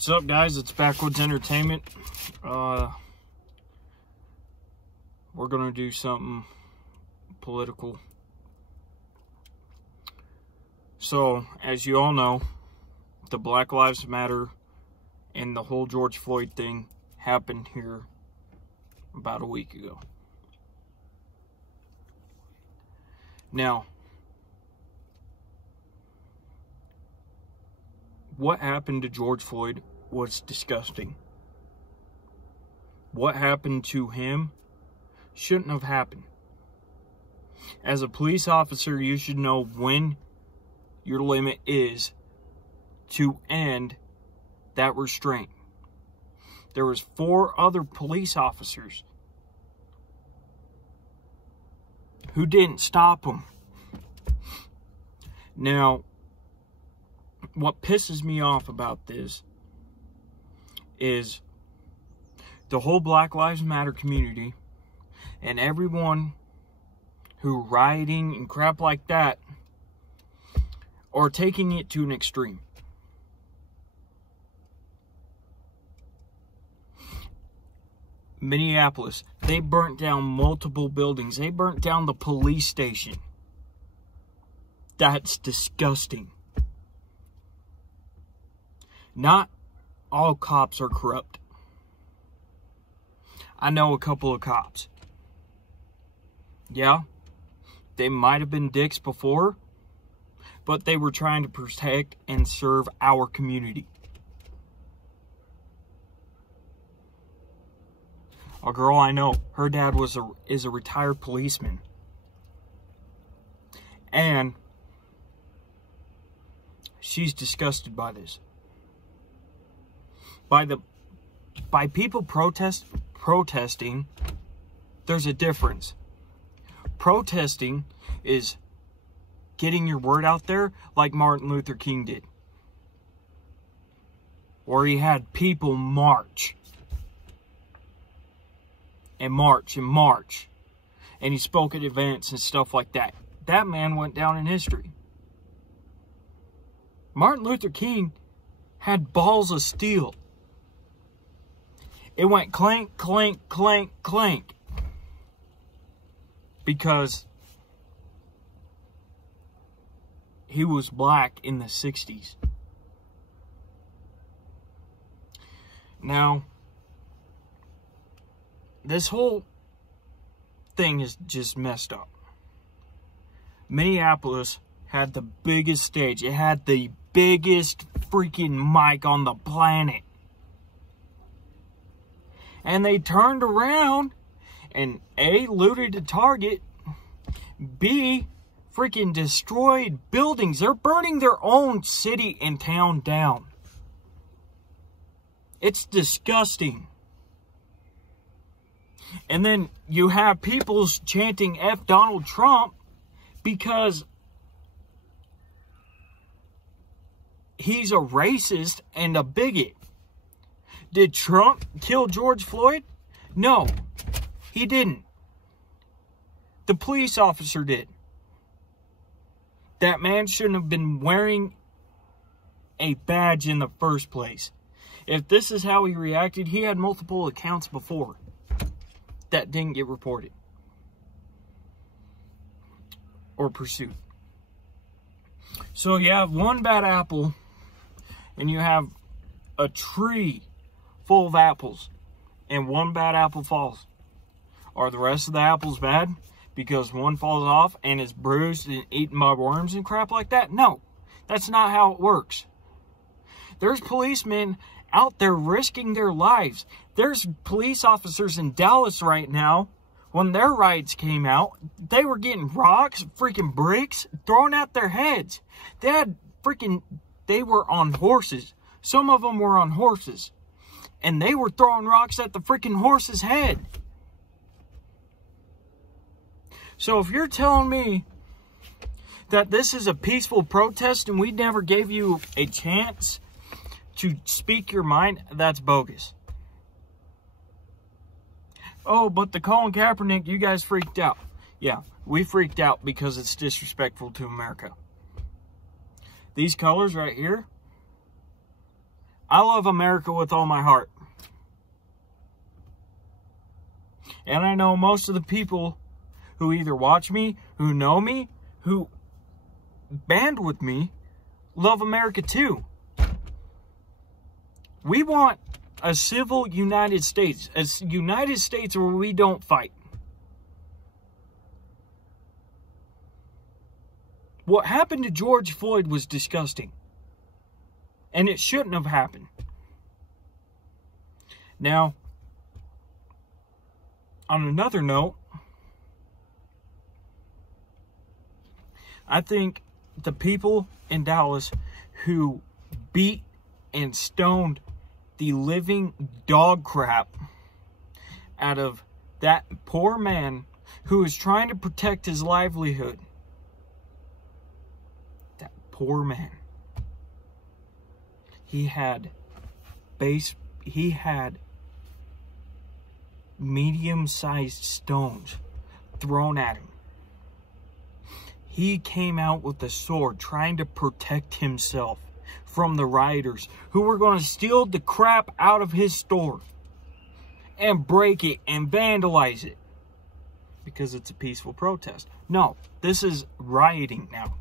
What's up, guys? It's Backwoods Entertainment. We're gonna do something political. So, as you all know, the Black Lives Matter and the whole George Floyd thing happened here about a week ago. Now, what happened to George Floyd was disgusting. What happened to him shouldn't have happened. As a police officer, you should know when your limit is to end that restraint. There was 4 other police officers who didn't stop him. Now, what pisses me off about this is the whole Black Lives Matter community and everyone who rioting and crap like that are taking it to an extreme. Minneapolis, they burnt down multiple buildings. They burnt down the police station. That's disgusting. Not all cops are corrupt. I know a couple of cops. Yeah, they might have been dicks before, but they were trying to protect and serve our community. A girl I know, her dad is a retired policeman. And she's disgusted by this. By people protesting, there's a difference. Protesting is getting your word out there like Martin Luther King did. Where he had people march. And march and march. And he spoke at events and stuff like that. That man went down in history. Martin Luther King had balls of steel. It went clank, clank, clank, clank. Because he was black in the 60s. Now, this whole thing is just messed up. Minneapolis had the biggest stage. It had the biggest freaking mic on the planet. And they turned around and A, looted a Target, B, freaking destroyed buildings. They're burning their own city and town down. It's disgusting. And then you have people chanting F Donald Trump because he's a racist and a bigot. Did Trump kill George Floyd? No, he didn't. The police officer did. That man shouldn't have been wearing a badge in the first place. If this is how he reacted, he had multiple accounts before that didn't get reported or pursued. So you have one bad apple and you have a tree full of apples and one bad apple falls. Are the rest of the apples bad because one falls off and is bruised and eaten by worms and crap like that? No, that's not how it works. There's policemen out there risking their lives. There's police officers in Dallas right now. When their riots came out, they were getting rocks, freaking bricks thrown at their heads. They were on horses. Some of them were on horses. And they were throwing rocks at the freaking horse's head. So if you're telling me that this is a peaceful protest and we never gave you a chance to speak your mind, that's bogus. Oh, but the Colin Kaepernick, you guys freaked out. Yeah, we freaked out because it's disrespectful to America. These colors right here, I love America with all my heart. And I know most of the people who either watch me, who know me, who band with me, love America too. We want a civil United States. A United States where we don't fight. What happened to George Floyd was disgusting. And it shouldn't have happened. Now, on another note, I think the people in Dallas who beat and stoned the living dog crap out of that poor man who is trying to protect his livelihood. That poor man. He had medium-sized stones thrown at him. He came out with a sword trying to protect himself from the rioters who were going to steal the crap out of his store and break it and vandalize it because it's a peaceful protest. No, this is rioting now.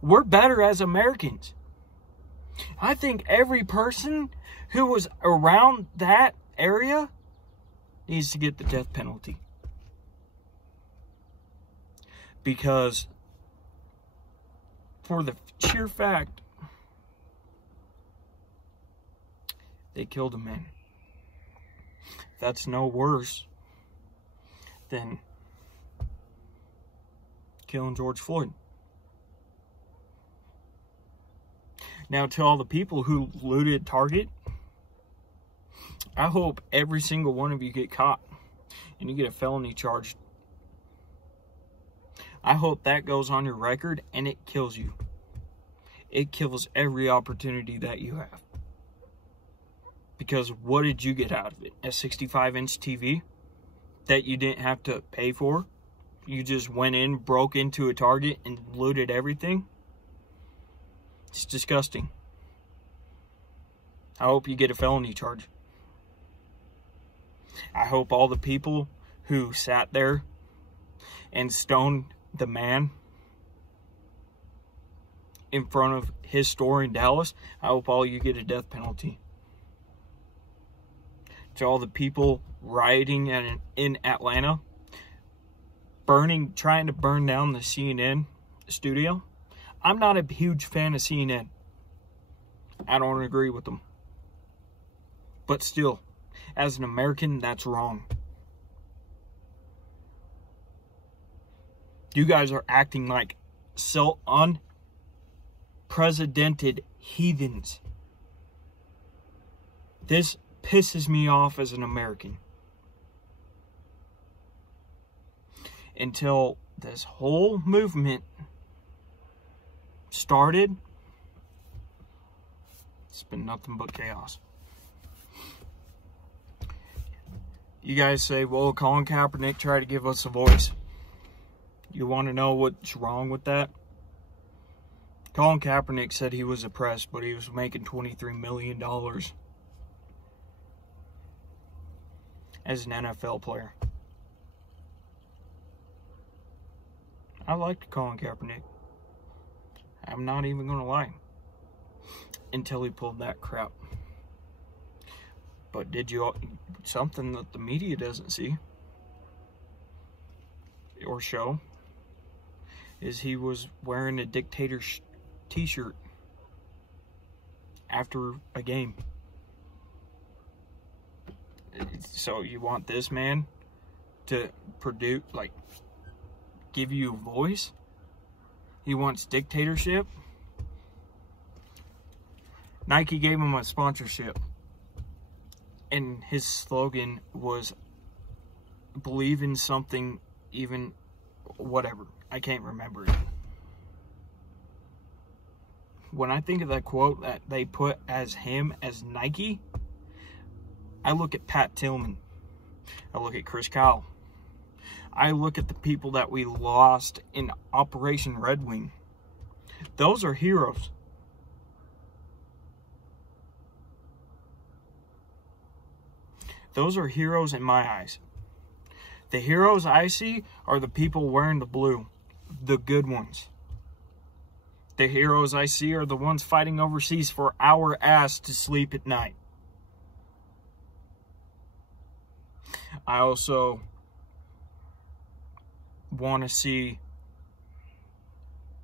We're better as Americans. I think every person who was around that area needs to get the death penalty. Because for the sheer fact they killed a man. That's no worse than killing George Floyd. Now, to all the people who looted Target, I hope every single one of you get caught and you get a felony charge. I hope that goes on your record and it kills you. It kills every opportunity that you have. Because what did you get out of it? A 65-inch TV that you didn't have to pay for? You just went in, broke into a Target, and looted everything? It's disgusting. I hope you get a felony charge. I hope all the people who sat there and stoned the man in front of his store in Dallas, I hope all you get a death penalty. To all the people rioting in Atlanta, trying to burn down the CNN studio, I'm not a huge fan of CNN. I don't agree with them. But still, as an American, that's wrong. You guys are acting like so unprecedented heathens. This pisses me off as an American. Until this whole movement started, it's been nothing but chaos. You guys say, well, Colin Kaepernick tried to give us a voice. You want to know what's wrong with that? Colin Kaepernick said he was oppressed, but he was making $23 million as an NFL player. I liked Colin Kaepernick. I'm not even going to lie. Until he pulled that crap. But something that the media doesn't see or show is he was wearing a dictator t-shirt after a game. So you want this man to give you a voice? He wants dictatorship? Nike gave him a sponsorship. And his slogan was, believe in something, even whatever. I can't remember it. When I think of that quote that they put as him, as Nike, I look at Pat Tillman. I look at Chris Kyle. I look at the people that we lost in Operation Red Wing. Those are heroes. Those are heroes in my eyes. The heroes I see are the people wearing the blue, the good ones. The heroes I see are the ones fighting overseas for our ass to sleep at night. I also want to see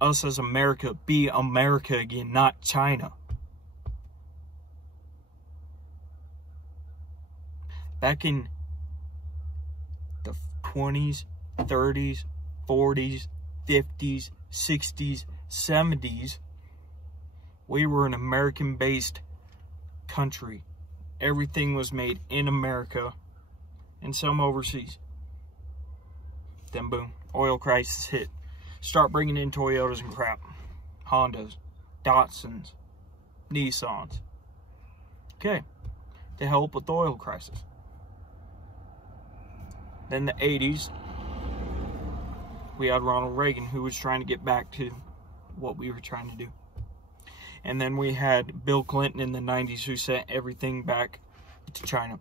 us as America be America again, not China. Back in the 20s, 30s, 40s, 50s, 60s, 70s, we were an American-based country. Everything was made in America and some overseas. Then boom, oil crisis hit. Start bringing in Toyotas and crap. Hondas, Datsuns, Nissans. Okay, to help with the oil crisis. Then the 80s, we had Ronald Reagan, who was trying to get back to what we were trying to do. And then we had Bill Clinton in the 90s, who sent everything back to China.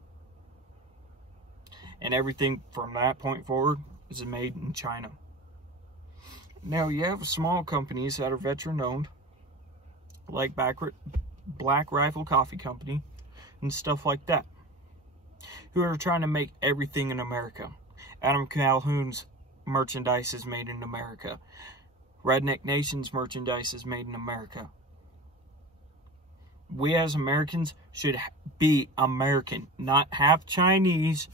And everything from that point forward is made in China. Now, you have small companies that are veteran-owned, like Black Rifle Coffee Company and stuff like that, who are trying to make everything in America. Adam Calhoun's merchandise is made in America. Redneck Nation's merchandise is made in America. We as Americans should be American, not half Chinese,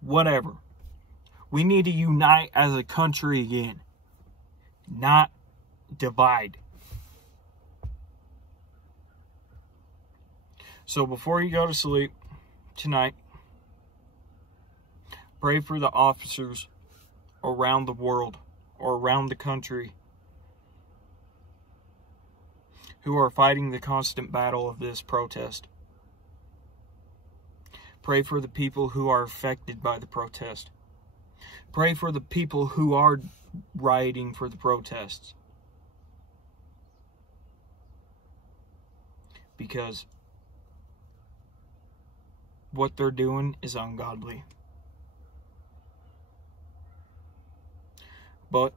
whatever. We need to unite as a country again, not divide. So before you go to sleep tonight, pray for the officers around the world or around the country who are fighting the constant battle of this protest. Pray for the people who are affected by the protest. Pray for the people who are rioting for the protests. Because what they're doing is ungodly. But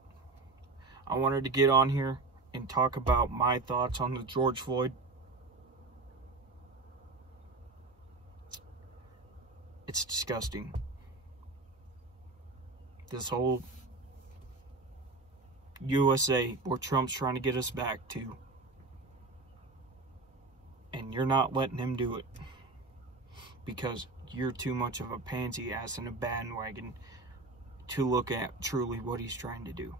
I wanted to get on here and talk about my thoughts on the George Floyd. It's disgusting. This whole USA, where Trump's trying to get us back to. And you're not letting him do it. Because you're too much of a pansy ass in a bandwagon to look at truly what he's trying to do.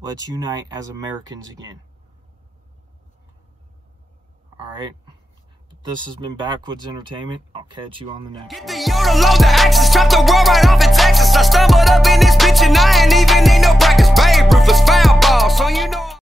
Let's unite as Americans again. Alright? This has been Backwoods Entertainment. I'll catch you on the next one. Get the Yoda, load the axes, trap the world right off in Texas. I stumbled up in this bitch and I ain't even need no practice. Babe Ruth was foul ball, so you know.